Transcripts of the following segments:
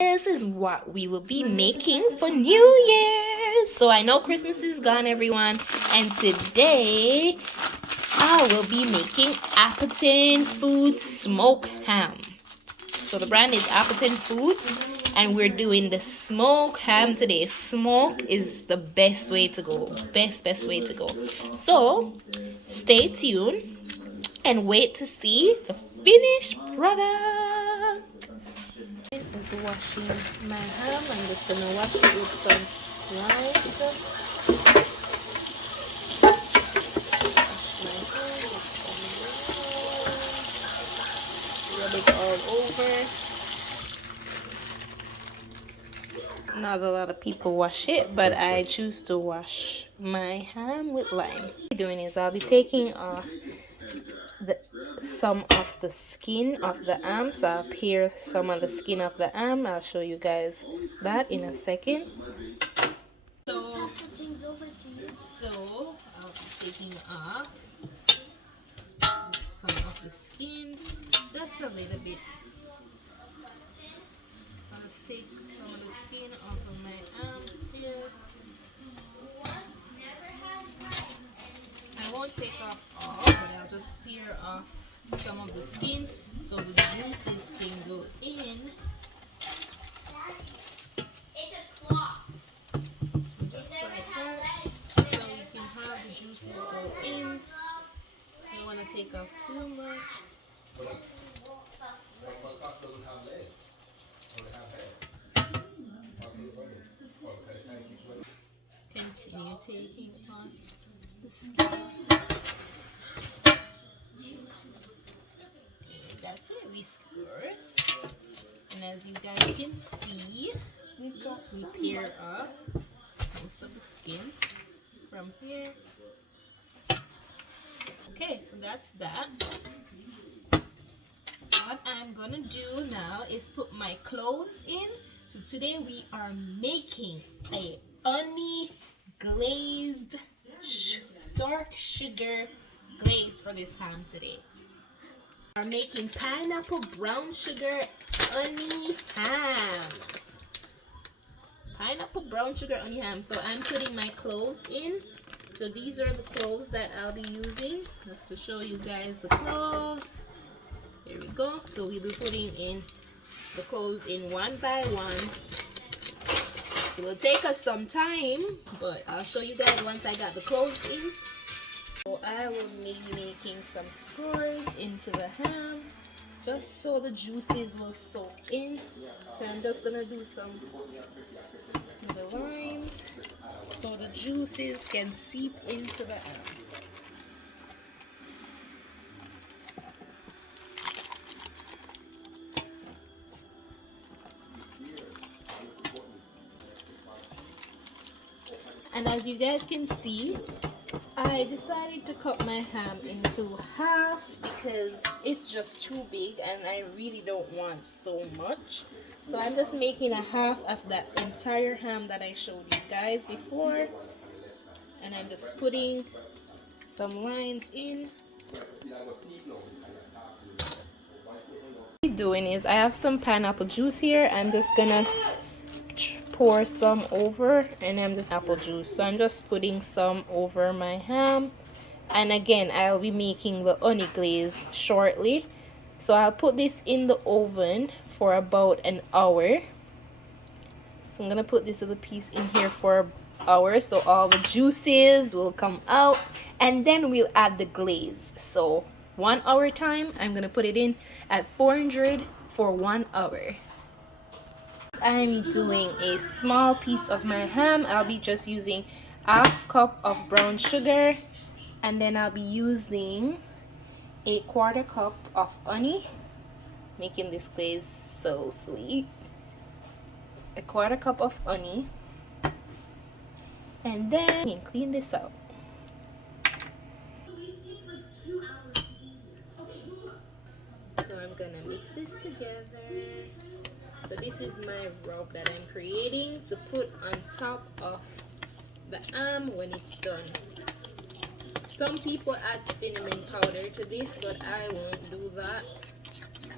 This is what we will be making for New Year's. So I know Christmas is gone, everyone, and today I will be making Appleton Food Smoke Ham. So the brand is Appleton Foods, and we're doing the smoke ham today. Smoke is the best way to go. Best way to go. So stay tuned and wait to see the finished product. Is washing my ham. I'm just gonna wash it with some lime. Rub it all over. Not a lot of people wash it, but I choose to wash my ham with lime. What I'm doing is I'll be taking off some of the skin of the ham. So I'll peel some of the skin of the ham. I'll show you guys that in a second. So I'll be taking off some of the skin, just a little bit. I'll just take some of the skin off of my arm here. I won't take off all, but I'll just peel off some of the skin so the juices can go in. Just like that. So you can have the juices go in. You don't want to take off too much. Continue taking off the skin. And that's it, whiskers. And as you guys can see, we peel off most of the skin from here. Okay, so that's that. What I'm gonna do now is put my cloves in. So today we are making a honey glazed dark sugar glaze for this ham today. We are making pineapple brown sugar honey ham. Pineapple brown sugar honey ham. So I'm putting my cloves in. So these are the cloves that I'll be using, just to show you guys the cloves. Here we go. So we'll be putting in the cloves in one by one. It will take us some time, but I'll show you guys once I got the cloves in. So I will be making some scores into the ham, just so the juices will soak in. So I'm just gonna do some with the limes, so the juices can seep into the ham. And as you guys can see, I decided to cut my ham into half because it's just too big and I really don't want so much. So I'm just making a half of that entire ham that I showed you guys before. And I'm just putting some lines in. What I'm doing is I have some pineapple juice here. I'm just gonna pour some over, and I'm just apple juice, so I'm just putting some over my ham. And again, I'll be making the honey glaze shortly, so I'll put this in the oven for about an hour. So I'm gonna put this little piece in here for an hour so all the juices will come out, and then we'll add the glaze. So 1 hour time, I'm gonna put it in at 400 for 1 hour. I'm doing a small piece of my ham. I'll be just using ½ cup of brown sugar, and then I'll be using a ¼ cup of honey, making this glaze so sweet. A ¼ cup of honey, and then you can clean this out. So I'm gonna mix this together. So this is my rub that I'm creating to put on top of the ham when it's done. Some people add cinnamon powder to this, but I won't do that.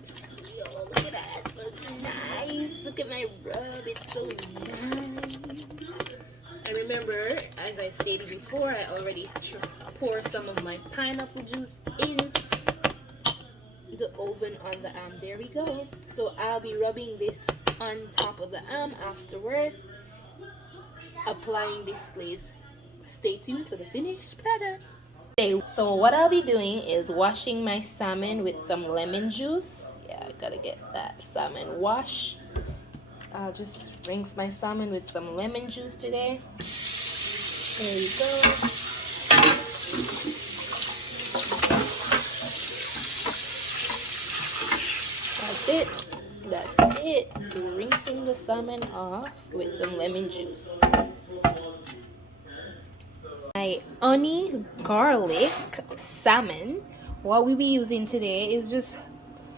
See, Oh, look at that, so nice. Look at my rub, it's so nice. I remember, as I stated before, I already poured some of my pineapple juice in the oven on the there we go. So I'll be rubbing this on top of the afterwards, applying this glaze. Stay tuned for the finished product. Okay, so what I'll be doing is washing my salmon with some lemon juice. Yeah, I gotta get that salmon wash. I'll just rinse my salmon with some lemon juice today. There you go. That's it. That's it. Rinsing the salmon off with some lemon juice. My honey garlic salmon, what we'll be using today is just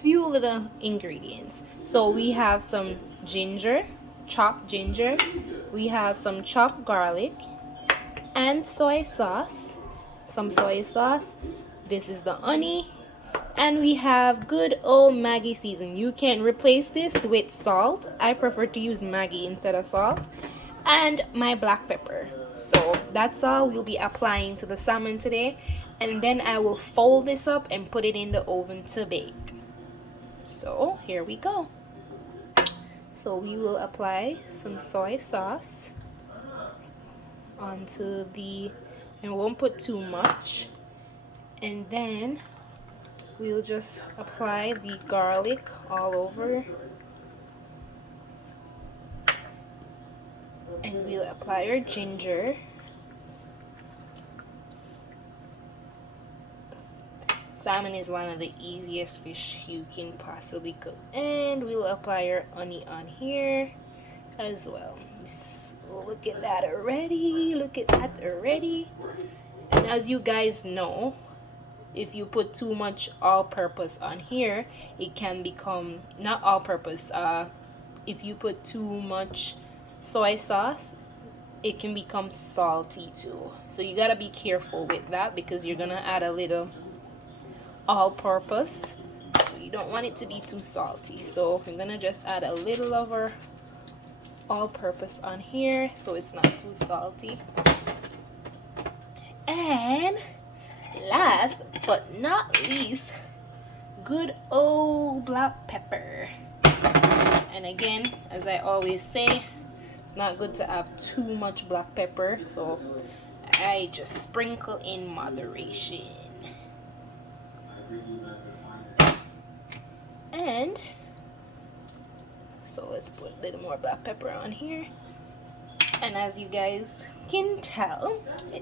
few little ingredients. So we have some ginger, chopped ginger, we have some chopped garlic, and soy sauce, some soy sauce. This is the honey, and we have good old Maggi season. You can replace this with salt. I prefer to use Maggi instead of salt, and my black pepper. So that's all we'll be applying to the salmon today, and then I will fold this up and put it in the oven to bake. So here we go. So we will apply some soy sauce onto the, and we won't put too much, and then we'll just apply the garlic all over, and we'll apply our ginger. Salmon is one of the easiest fish you can possibly cook. And we'll apply our honey on here as well. Just look at that already. Look at that already. And as you guys know, if you put too much all-purpose on here, it can become, not all-purpose, if you put too much soy sauce, it can become salty too. So you gotta be careful with that, because you're gonna add a little all-purpose, so you don't want it to be too salty. So I'm gonna just add a little of our all-purpose on here so it's not too salty. And last but not least, good old black pepper. And again, as I always say, it's not good to have too much black pepper, so I just sprinkle in moderation. And so let's put a little more black pepper on here. And as you guys can tell,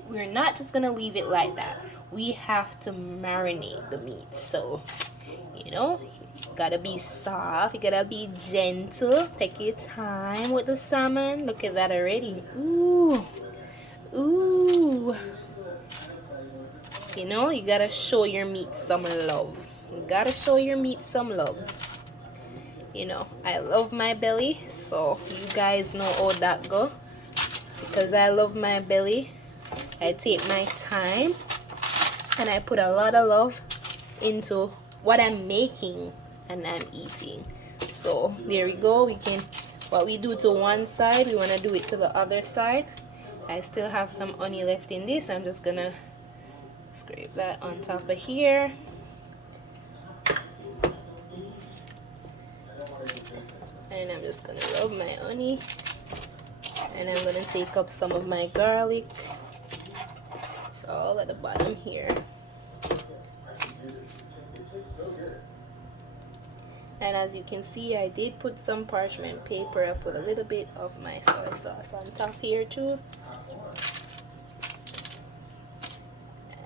we're not just gonna leave it like that. We have to marinate the meat. So, you know, you gotta be soft, you gotta be gentle. Take your time with the salmon. Look at that already. Ooh, ooh. You know, you gotta show your meat some love. You gotta show your meat some love. You know, I love my belly, so you guys know how that go. Because I love my belly, I take my time and I put a lot of love into what I'm making and I'm eating. So there we go. We can, what we do to one side, we want to do it to the other side. I still have some honey left in this. I'm just gonna scrape that on top of here. And I'm just gonna rub my honey, and I'm gonna take up some of my garlic. It's all at the bottom here. And as you can see, I did put some parchment paper. I put a little bit of my soy sauce on top here too.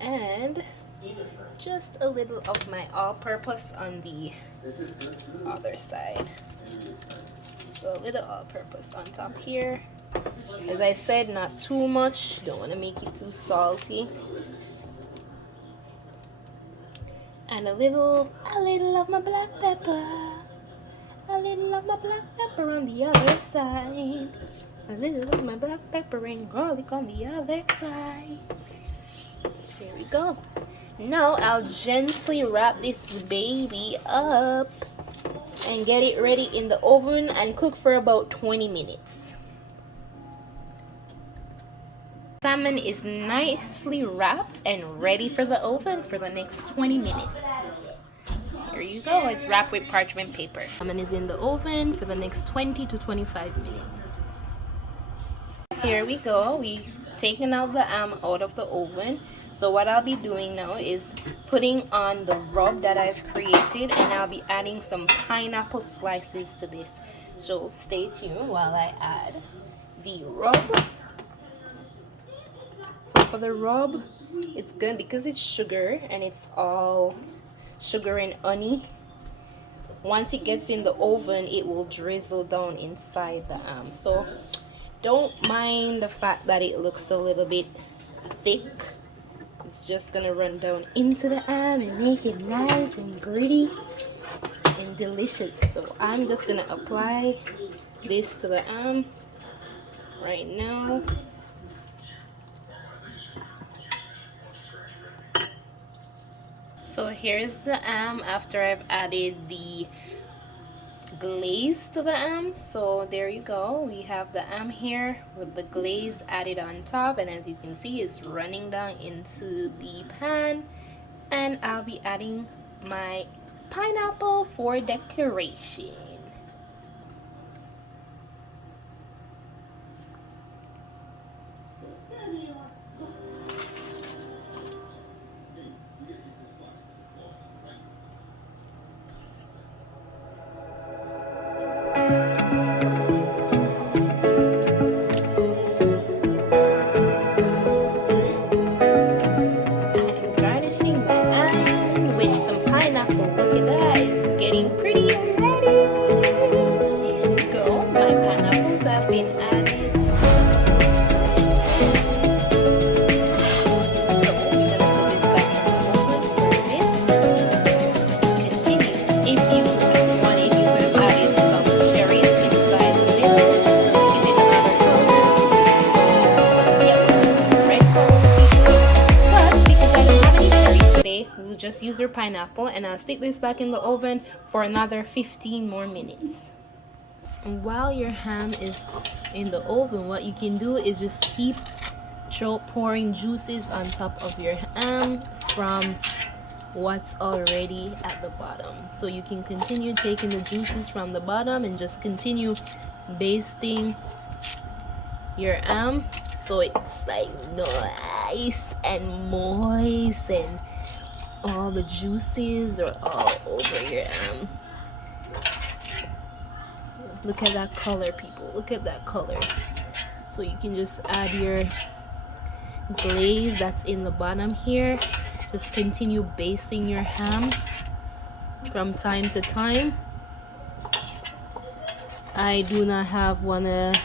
And just a little of my all-purpose on the other side. So a little all-purpose on top here. As I said, not too much. Don't want to make it too salty. And a little of my black pepper. A little of my black pepper on the other side. A little of my black pepper and garlic on the other side. Here we go. Now I'll gently wrap this baby up. and get it ready in the oven and cook for about 20 minutes. Salmon is nicely wrapped and ready for the oven for the next 20 minutes. Here you go. It's wrapped with parchment paper. Salmon is in the oven for the next 20 to 25 minutes. Here we go. We've taken out the out of the oven. So what I'll be doing now is putting on the rub that I've created, and I'll be adding some pineapple slices to this. So stay tuned while I add the rub. So for the rub, it's good because it's sugar and it's all sugar and honey. Once it gets in the oven, it will drizzle down inside the so don't mind the fact that it looks a little bit thick. It's just gonna run down into the and make it nice and gritty and delicious. So I'm just gonna apply this to the right now. So here's the after I've added the glaze to the so there you go. We have the here with the glaze added on top, and as you can see, it's running down into the pan, and I'll be adding my pineapple for decoration. Just use your pineapple, and I'll stick this back in the oven for another 15 more minutes. And while your ham is in the oven, what you can do is just keep pouring juices on top of your ham from what's already at the bottom. So you can continue taking the juices from the bottom and just continue basting your ham so it's like nice and moist and all the juices are all over your look at that color, people. Look at that color. So you can just add your glaze that's in the bottom here. Just continue basting your ham from time to time. I do not have one of,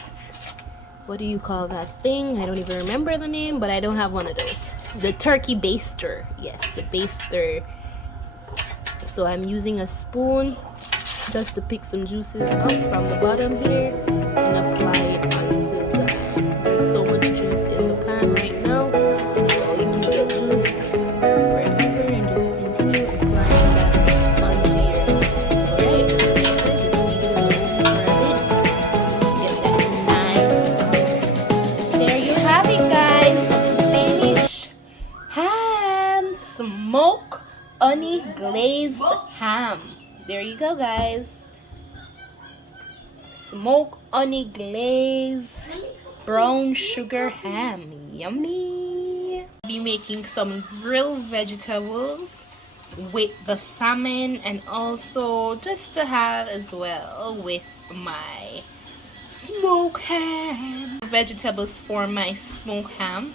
what do you call that thing? I don't even remember the name, but I don't have one of those. The turkey baster, yes, the baster. So I'm using a spoon just to pick some juices up from the bottom here and apply it onto the, there's so much juice in the pan right now, so you can get juice wherever and just continue applying that onto your, alright, just leave it alone for a bit, get that nice color. There you have it, guys. Ham, smoke honey glazed ham. There you go, guys. Smoke honey glazed brown sugar ham. Yummy. I'll be making some grilled vegetables with the salmon, and also just to have as well with my smoked ham. Vegetables for my smoked ham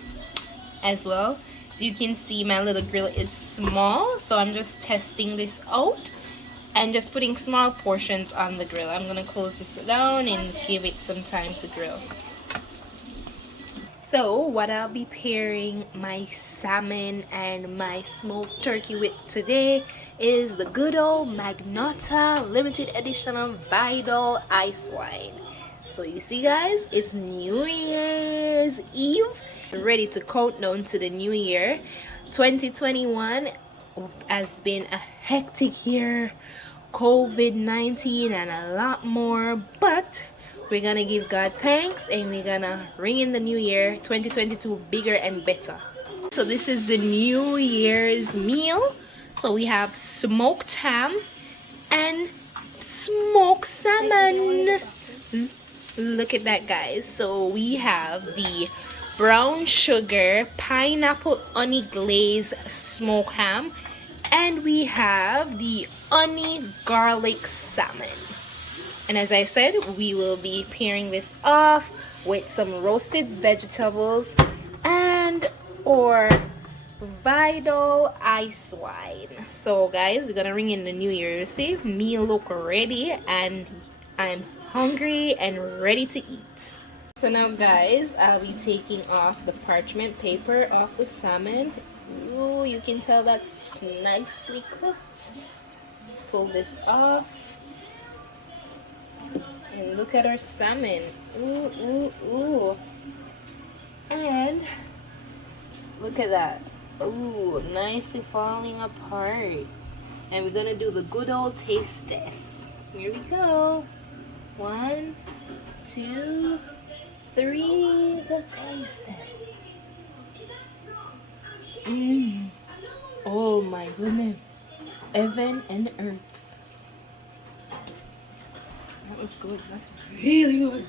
as well. So you can see my little grill is small, so I'm just testing this out and just putting small portions on the grill. I'm gonna close this down and give it some time to grill. So what I'll be pairing my salmon and my smoked turkey with today is the good old Magnata limited edition of Vidal ice wine. So you see, guys, it's New Year's Eve, ready to count down to the new year. 2021 has been a hectic year COVID-19 and a lot more, but we're gonna give God thanks and we're gonna ring in the new year 2022 bigger and better. So this is the New Year's meal. So we have smoked ham and smoked salmon. Look at that, guys. So we have the brown sugar pineapple honey glaze smoked ham, and we have the honey garlic salmon. And as I said, we will be pairing this off with some roasted vegetables and or Vidal ice wine. So guys, we're gonna ring in the new year. You see, me look ready and I'm hungry and ready to eat. So now guys, I'll be taking off the parchment paper off the salmon. Ooh, you can tell that's nicely cooked. Pull this off. And look at our salmon. Ooh, ooh, ooh. And look at that. Ooh, nicely falling apart. And we're gonna do the good old taste test. Here we go. 1, 2, 3. The taste test. Oh my goodness. Heaven and earth. That was good. That's really good.